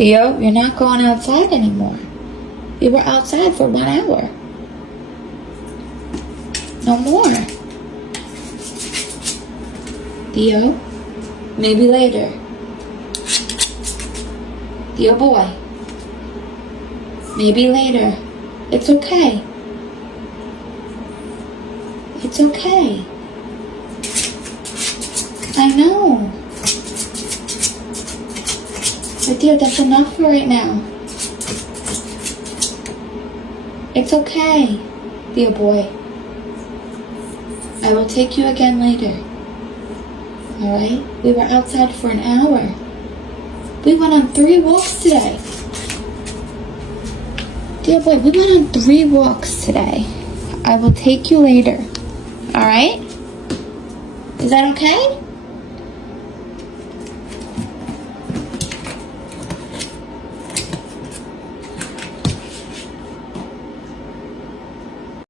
Theo, you're not going outside anymore. You were outside for 1 hour. No more. Theo, maybe later. Theo boy, maybe later. It's okay. It's okay. I know. But dear, that's enough for right now. It's okay, dear boy. I will take you again later. Alright? We were outside for an hour. We went on 3 walks today. Dear boy, we went on 3 walks today. I will take you later. Alright? Is that okay?